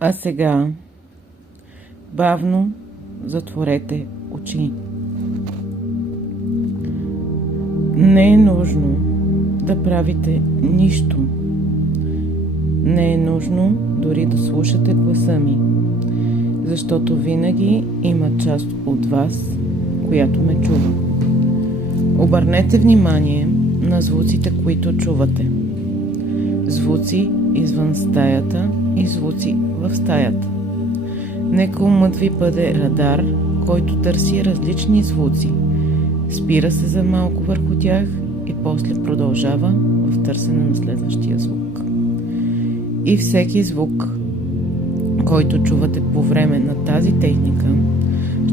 А сега бавно затворете очи. Не е нужно да правите нищо. Не е нужно дори да слушате гласа ми, защото винаги има част от вас, която ме чува. Обърнете внимание на звуците, които чувате. Звуци извън стаята и звуци в стаята. Нека умът ви бъде радар, който търси различни звуци. Спира се за малко върху тях и после продължава в търсене на следващия звук. И всеки звук, който чувате по време на тази техника,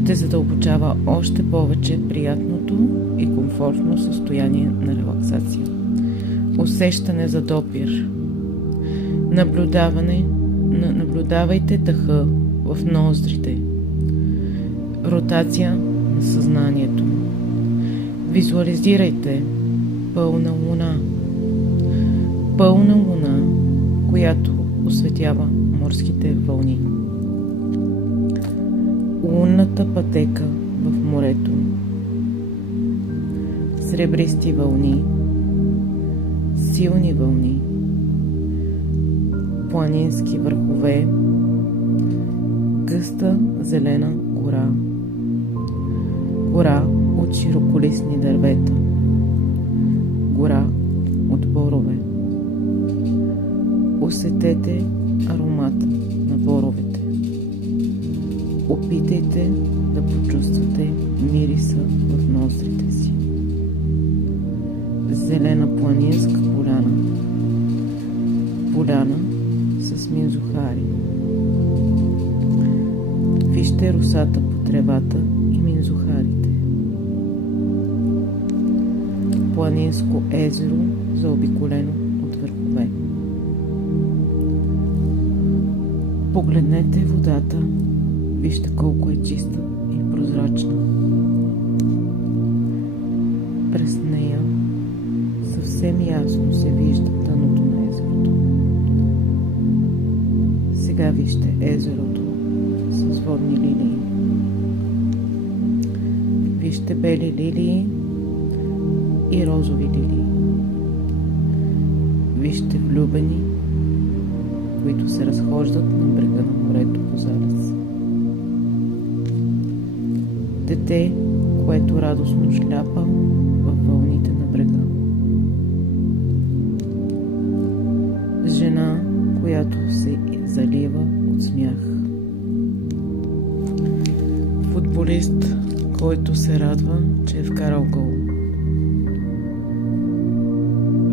ще задълбочава още повече приятното и комфортно състояние на релаксация. Усещане за допир. Наблюдавайте дъха в ноздрите. Ротация на съзнанието. Визуализирайте пълна луна. Пълна луна, която осветява морските вълни. Лунната пътека в морето. Сребристи вълни. Силни вълни. Планински върхове. Гъста зелена гора. Гора от широколистни дървета. Гора от борове. Усетете аромата на боровете. Опитайте да почувствате мириса в ноздрите си. Зелена планинска поляна. Поляна с минзухари. Вижте росата по тревата и минзухарите. Планинско езеро, заобиколено от върхове. Погледнете водата, вижте колко е чиста и прозрачна. През нея съвсем ясно се вижда дъното на езерото. Сега вижте езерото с водни лилии. Вижте бели лилии и розови лилии. Вижте влюбени, които се разхождат на брега на морето по залез. Дете, което радостно шляпа във вълните на брега. Жена, която се залива от смях. Футболист, който се радва, че е вкарал гол.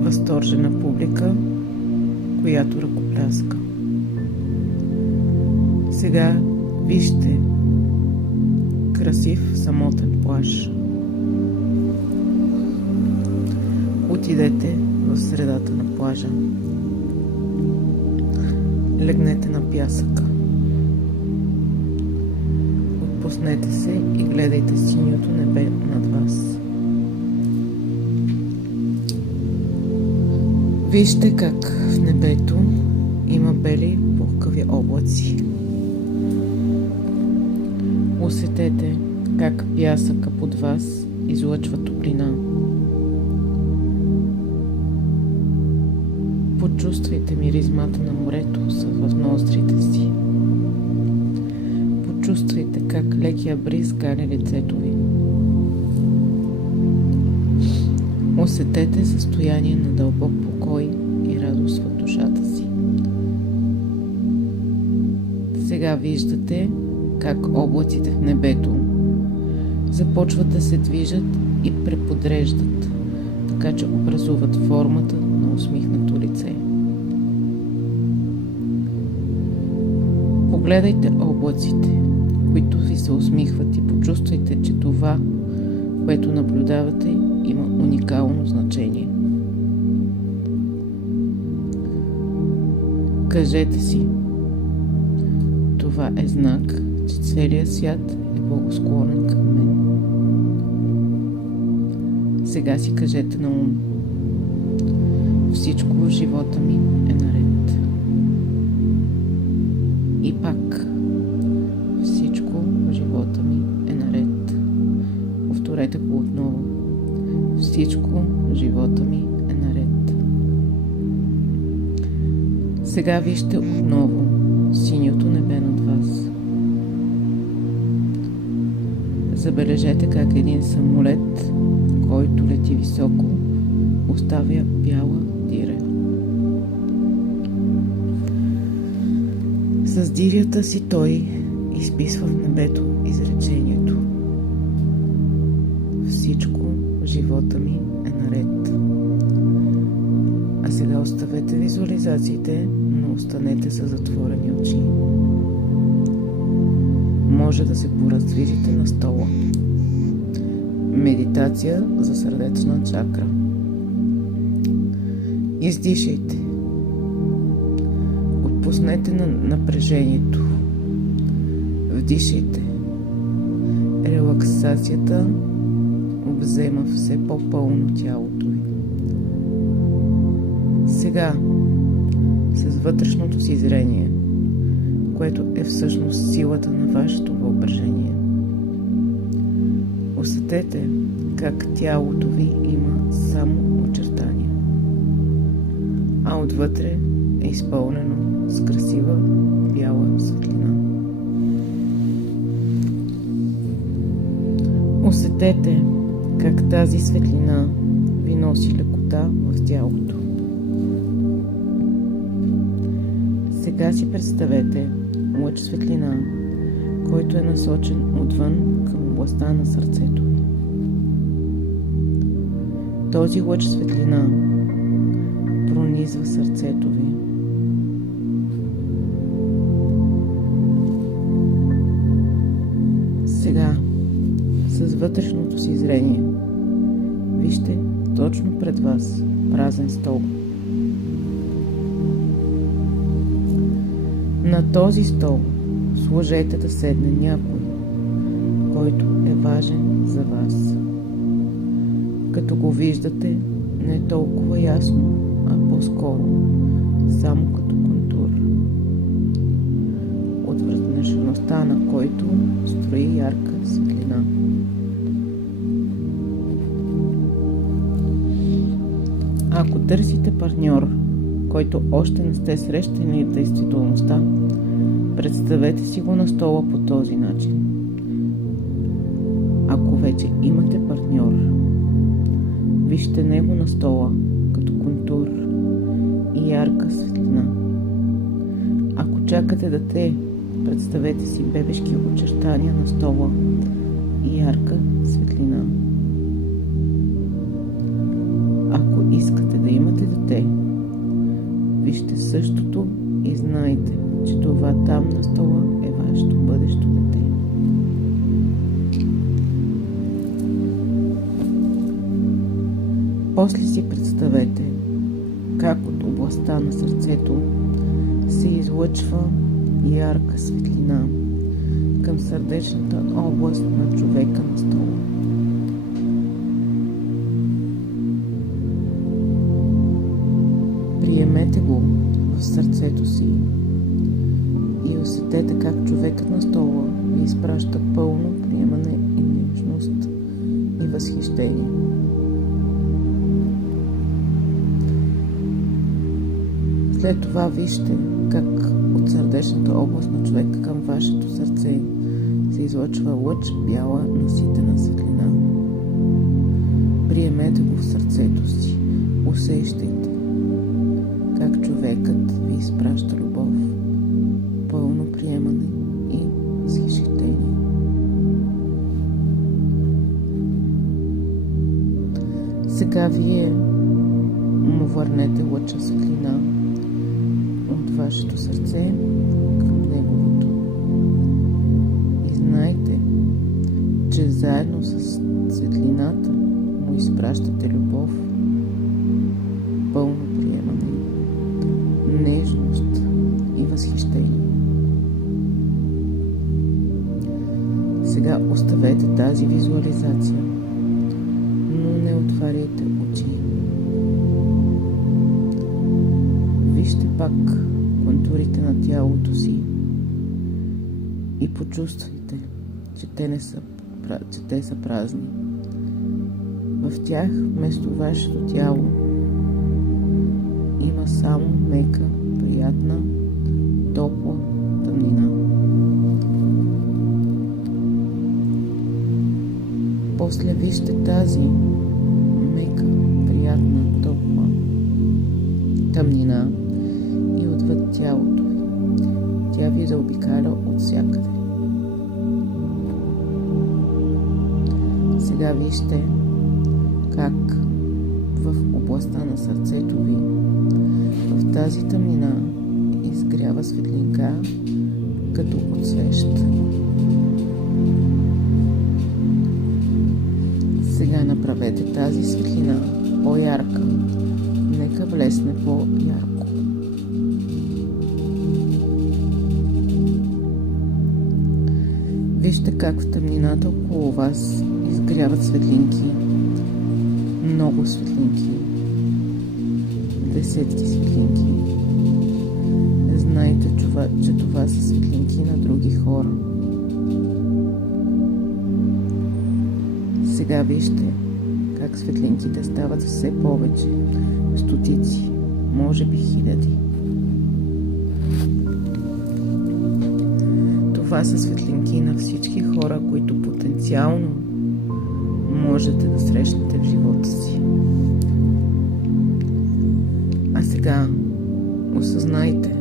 Възторжена публика, която ръкопляска. Сега вижте красив самотен плаж. Отидете в средата на плажа. Легнете на пясъка. Отпуснете се и гледайте синьото небе над вас. Вижте как в небето има бели пухкави облаци. Усетете как пясъка под вас излъчва топлина. Почувствайте миризмата на морето в ноздрите си. Почувствайте как лекия бриз галя лицето ви. Усетете състояние на дълбок покой и радост в душата си. Сега виждате как облаците в небето започват да се движат и преподреждат, така че образуват формата на усмихнато лице. Погледайте облаците, които ви се усмихват, и почувствайте, че това, което наблюдавате, има уникално значение. Кажете си: това е знак, че целият свят е благосклонен към мен. Сега си кажете на ум: всичко в живота ми е наред. И пак. Всичко в живота ми е наред. Повторете го отново. Всичко в живота ми е наред. Сега вижте отново синьото небе над вас. Забележете как един самолет, който лети високо, оставя бяла диря. С дирята си той изписва в небето изречението: всичко в живота ми е наред. А сега оставете визуализациите, но останете с затворени очи. Може да се пораздвижите на стола. Медитация за сърдечна чакра. Издишайте. Отпуснете на напрежението. Вдишайте. Релаксацията обзема все по-пълно тялото ви. Сега, с вътрешното си зрение, което е всъщност силата на вашето въображение, усетете как тялото ви има само очертания, а отвътре е изпълнено с красива бяла светлина. Усетете как тази светлина ви носи лекота в тялото. Сега си представете лъч светлина, който е насочен отвън към областта на сърцето ви. Този лъч светлина пронизва сърцето ви. Сега, с вътрешното си зрение, вижте точно пред вас празен стол. На този стол сложете да седне някой, който е важен за вас. Като го виждате, не е толкова ясно, а по-скоро само като контур, от възнешеността на който строи ярка светлина. Ако търсите партньор, който още не сте срещали в действителността, представете си го на стола по този начин. Ако вече имате партньор, вижте него на стола като контур и ярка светлина. Ако чакате дете, представете си бебешки очертания на стола и ярка светлина. Ако искате да имате дете, вижте същото и знайте, че това там на стола е вашето бъдещо дете. После си представете как от областта на сърцето се излъчва ярка светлина към сърдечната област на човека на стола. Приемете го в сърцето си и усетете как човекът на стола ви изпраща пълно приемане и нежност и възхищение. След това вижте как от сърдечната област на човека към вашето сърце се излъчва лъч бяла наситена светлина. Приемете го в сърцето си. Усещайте как човекът ви изпраща любов, пълно приемане и възхищение. Сега вие му върнете лъча светлина от вашето сърце към неговото. И знайте, че заедно с светлината му изпращате любов, пълно приемане, нежност и възхищение. Сега оставете тази визуализация, но не отваряйте очи. Вижте пак контурите на тялото си и почувствайте, че те са празни. В тях вместо вашето тяло има само мека, приятна, топла тъмнина. После вижте тази мека, приятна, топла тъмнина и отвъд тялото ви. Тя ви заобикаля от всякъде. Сега вижте как в областта на сърцето ви, в тази тъмнина, изгрява светлинка като подсвещ. Сега направете тази светлина по-ярка. Нека блесне по-ярко. Вижте как в тъмнината около вас изгряват светлинки. Много светлинки. Десетки светлинки. Знайте, че това са светлинки на други хора. Сега вижте как светлинките стават все повече. Стотици, може би хиляди. Това са светлинки на всички хора, които потенциално можете да срещнете в живота си. А сега осъзнайте,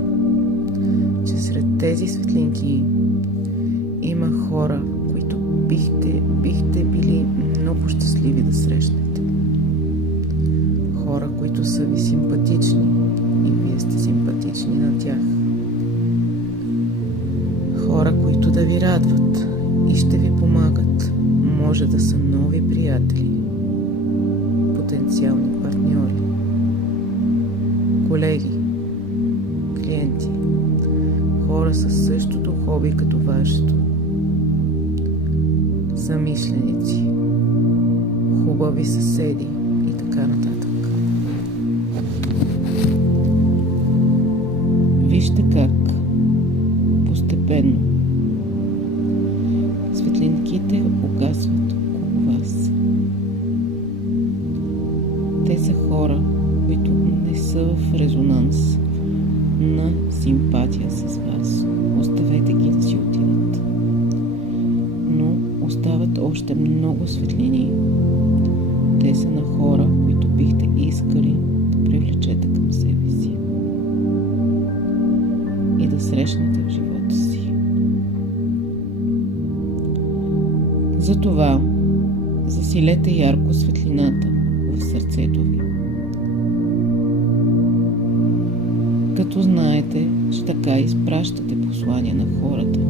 че сред тези светлинки има хора, които бихте били много щастливи да срещнете. Хора, които са ви симпатични и вие сте симпатични на тях. Хора, които да ви радват и ще ви помагат. Може да са нови приятели, потенциални партньори, колеги, клиенти, хора със същото хоби като вашето, съмишленици, хубави съседи и така нататък. Вижте как постепенно светлинките угасват около вас. Те са хора, които не са в резонанс на симпатия с вас. Оставете ги да си отидат. Но остават още много светлини. Те са на хора, които бихте искали да привлечете към себе си и да срещнете в живота си. Затова засилете ярко светлината в сърцето ви. Като знаете, че така изпращате послания на хората,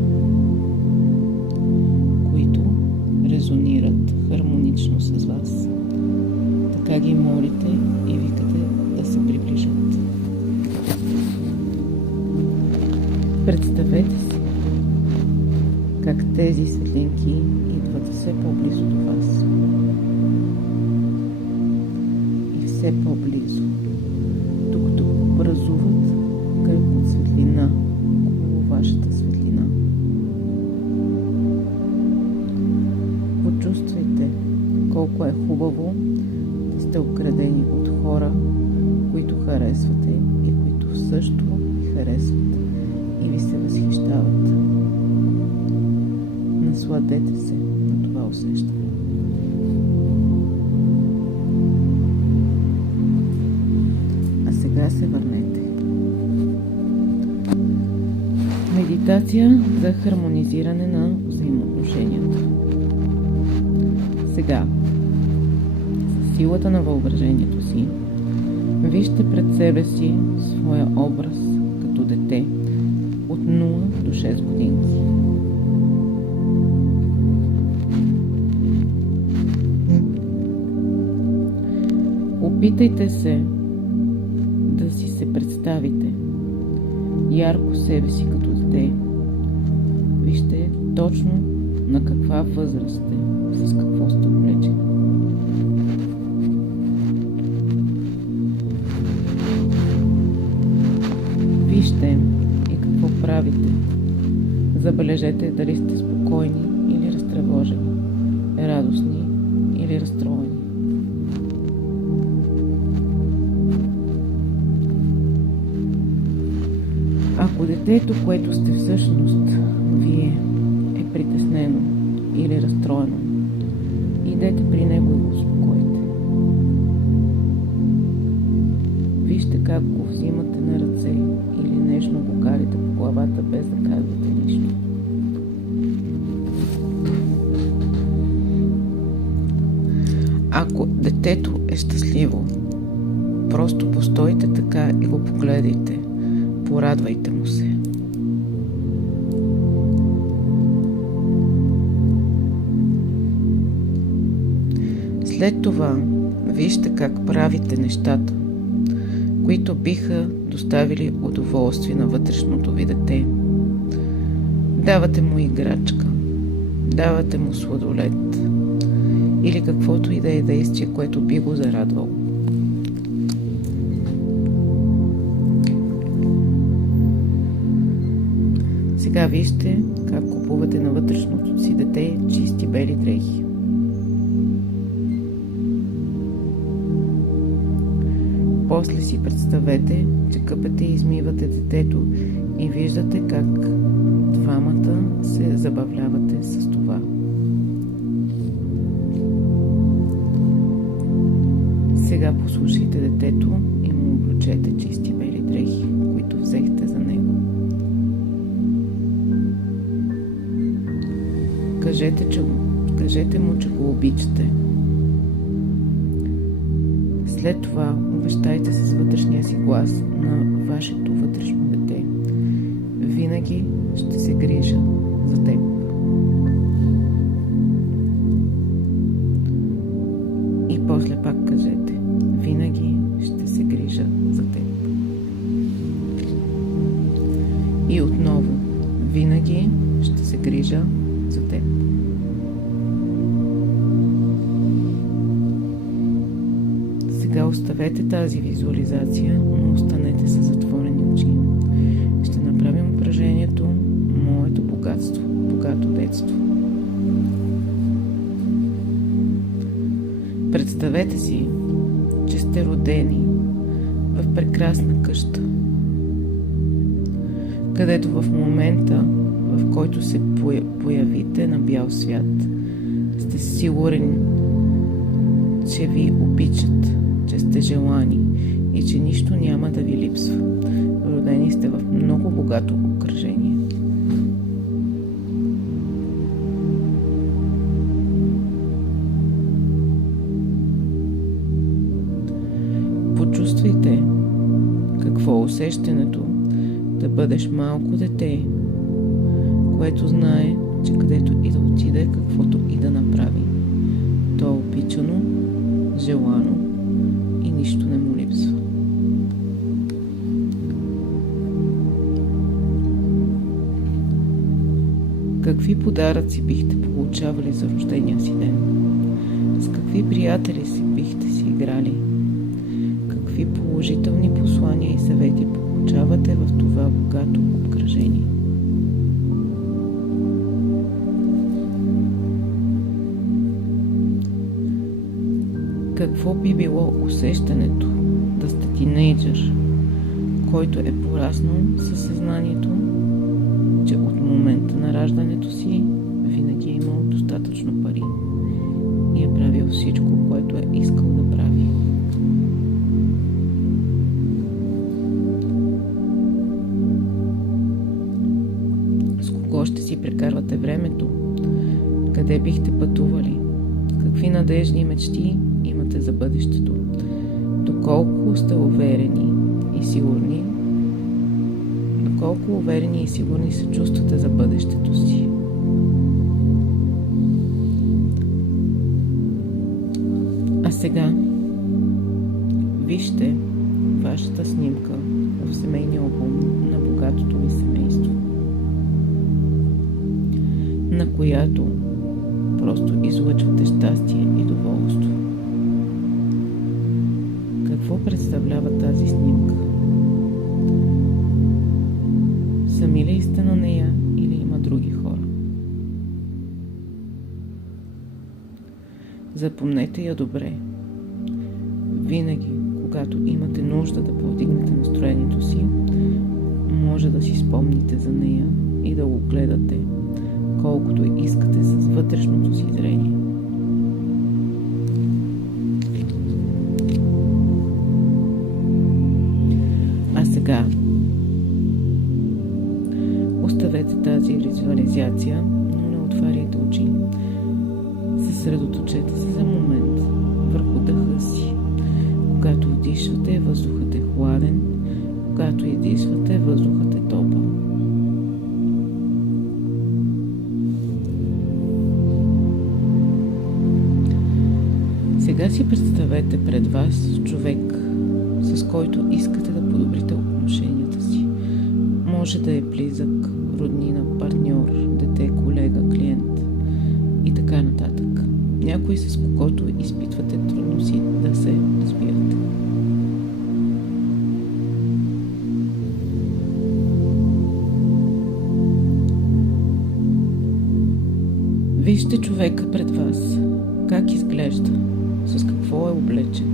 които резонират хармонично с вас. Така ги молите и викате да се приближат. Представете си как тези светлинки идват все по-близо до вас. И все по-близо, докато образуват кръг от светлина около вашата светлина. Почувствайте колко е хубаво да сте обградени от хора, които харесвате и които също ви харесват и ви се възхищават. Насладете се на това усещане. А сега се върнете. Медитация за хармонизиране на взаимоотношенията. Сега, с силата на въображението си, вижте пред себе си своя образ като дете от 0 до 6 годинки. Опитайте се да си се представите ярко себе си като дете. Вижте точно на каква възраст сте, с какво сте облечени. Вижте и какво правите, Забележете дали сте спокойни или разтревожени, радостни или разстроени. Ако детето, което сте всъщност вие, е притеснено или разстроено, идете при него и го успокойте. Вижте как го взимате на ръце или нежно го карите по главата, без да казвате нищо. Ако детето е щастливо, просто постойте така и го погледайте. Порадвайте му се. След това вижте как правите нещата, които биха доставили удоволствие на вътрешното ви дете. Давате му играчка, давате му сладолед или каквото и да е действие, което би го зарадвало. Сега вижте как купувате на вътрешното си дете чисти бели дрехи. После си представете, че къпете и измивате детето и виждате как двамата се забавлявате с това. Сега послушайте детето и му облечете чисти бели дрехи, които взехте за него. Кажете му, че го обичате. След това обещайте с вътрешния си глас на вашето вътрешно дете: винаги ще се грижа за теб. И после пак кажете: винаги ще се грижа за теб. И отново: винаги ще се грижа за теб. Сега оставете тази визуализация, но останете с затворени очи. Ще направим упражнението "Моето богатство, богато детство". Представете си, че сте родени в прекрасна къща, където в момента, в който се появите на бял свят, сте сигурен, че ви обичат, че сте желани и че нищо няма да ви липсва. Родени сте в много богато обкръжение. Почувствайте какво е усещането да бъдеш малко дете, което знае, че където и да отиде, каквото и да направи, то е обичано, желано и нищо не му липсва. Какви подаръци бихте получавали за рождения си ден? С какви приятели си бихте си играли? Какви положителни послания и съвети получавате в това богато обкръжение? Какво би било усещането да сте тинейджър, който е пораснал със съзнанието, че от момента на раждането си винаги е имал достатъчно пари и е правил всичко, което е искал да прави? С кого ще си прекарвате времето? Къде бихте пътували? Какви надежни мечти имате за бъдещето? Доколко сте уверени и сигурни? Доколко уверени и сигурни се чувствате за бъдещето си? А сега вижте вашата снимка в семейния албум на богатото ви семейство, на която просто излъчвате щастие и доволство. Какво представлява тази снимка? Сами ли сте на нея или има други Запомнете я добре. Винаги, когато имате нужда да повдигнете настроението си, може да си спомните за нея и да го гледате, колкото искате с вътрешното си зрение. А сега оставете тази визуализация, но не отваряйте очи. Съсредоточете се за момент върху дъха си. Когато вдишвате, въздухът е хладен, когато издишвате, въздухът е топъл. Сега си представете пред вас човек, с който искате да подобрите отношенията си. Може да е близък, роднина, партньор, дете, колега, клиент и така нататък. Някой, с когото изпитвате трудности да се разбирате. Вижте човека пред вас, как изглежда, с какво е облечен.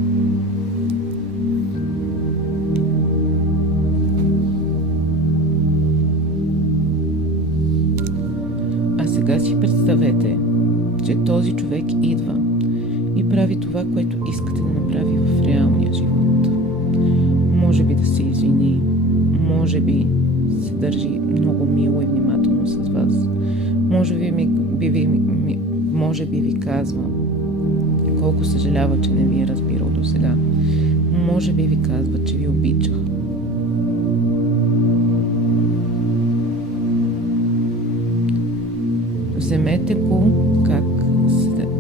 А сега си представете, че този човек идва и прави това, което искате да направи в реалния живот. Може би да се извини, може би се държи много мило и внимателно с вас. Може би ви казва колко съжалява, че не ви е разбирал до сега. Може би ви казва, че ви обича. Вземете го,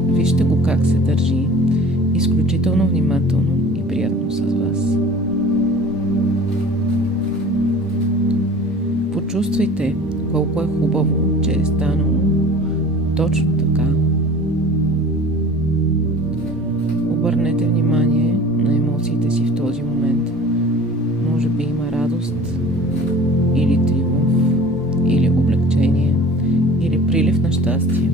вижте го как се държи, изключително внимателно и приятно с вас. Почувствайте колко е хубаво, че е станало точно така. Обърнете внимание на емоциите си в този момент. Може би има радост, или триумф, или облегчение, или прилив на щастие.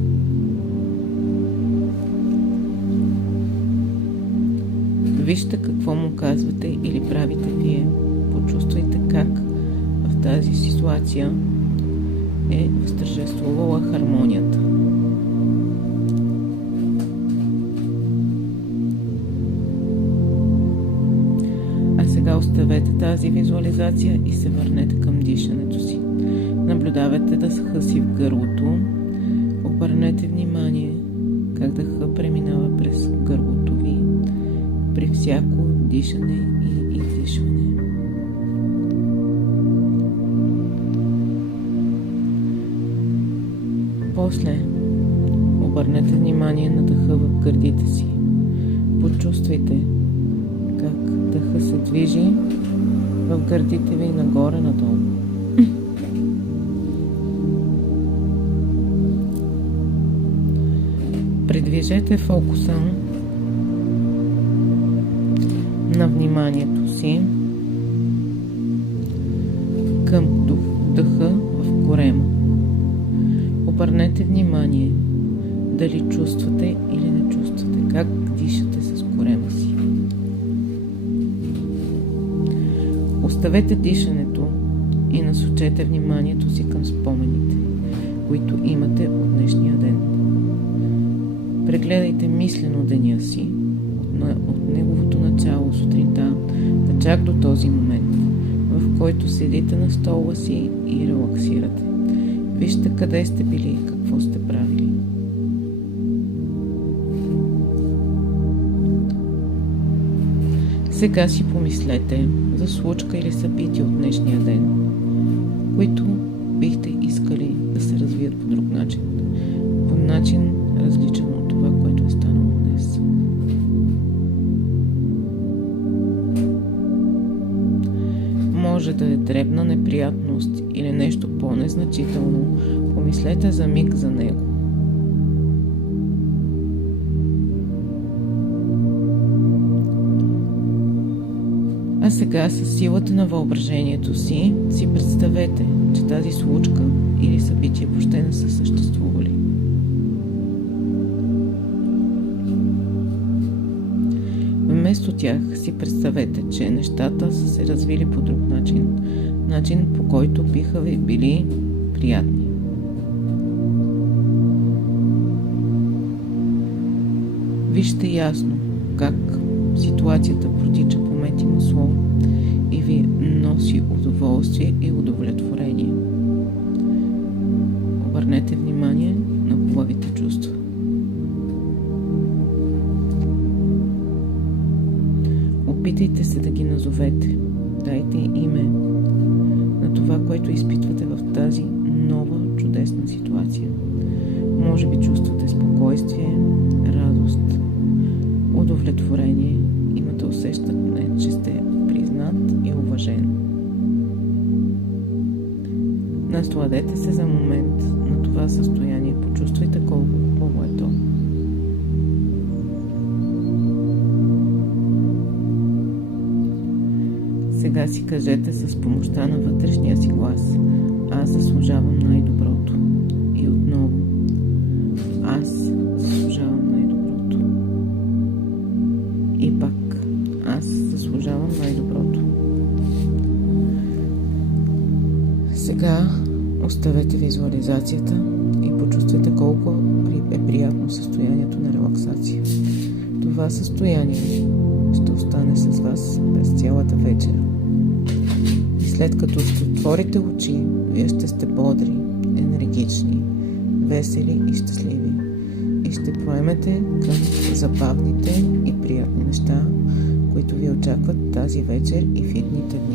Вижте какво му казвате или правите вие. Почувствайте как в тази ситуация е възтържествувала хармонията. А сега оставете тази визуализация и се върнете към дишането си. Наблюдавайте дъха си в гърлото. Обърнете внимание как дъха преминава през гърлото ви при всяко дишане и издишване. После обърнете внимание на дъха в гърдите си. Почувствайте как дъха се движи в гърдите ви нагоре-надолу. Придвижете фокуса на вниманието си към дъха в корема. Обърнете внимание дали чувствате или не чувствате, как дишате с корема си. Оставете дишането и насочете вниманието си към спомените, които имате от днешния ден. Прегледайте мислено деня си, от неговото начало сутринта, да чак до този момент, в който седите на стола си и релаксирате. Вижте къде сте били и какво сте правили. Сега си помислете за случка или събития от днешния ден, които бихте искали да се развият по друг начин. По начин различен от това, което е станало днес. Може да е дребна неприятност или нещо по-незначително. Помислете за миг за него. А сега със силата на въображението си представете, че тази случка или събитие въобще не са съществували. вместо тях си представете, че нещата са се развили по друг начин. Начин, по който биха ви били приятни. Вижте ясно как ситуацията протича по мет и масло и ви носи удоволствие и удовлетворение. Обърнете внимание на хубавите чувства. Опитайте се да ги назовете. Дайте име на това, което изпитвате в тази нова чудесна ситуация. Може би чувствате спокойствие, радост, удовлетворение. Имате усещане, че сте признат и уважен. Насладете се за момент на това състояние. Почувствайте колко хубаво е то. Сега си кажете с помощта на вътрешния си глас: аз заслужавам най-доброто. И отново: аз заслужавам най-доброто. И пак: аз заслужавам най-доброто. Сега оставете визуализацията и почувствайте колко е приятно състоянието на релаксация. Това състояние ще остане с вас през цялата вечер. И след като ще отворите очи, вие ще сте бодри, енергични, весели и щастливи. И ще поемете към забавните и приятни неща, които ви очакват тази вечер и в идните дни.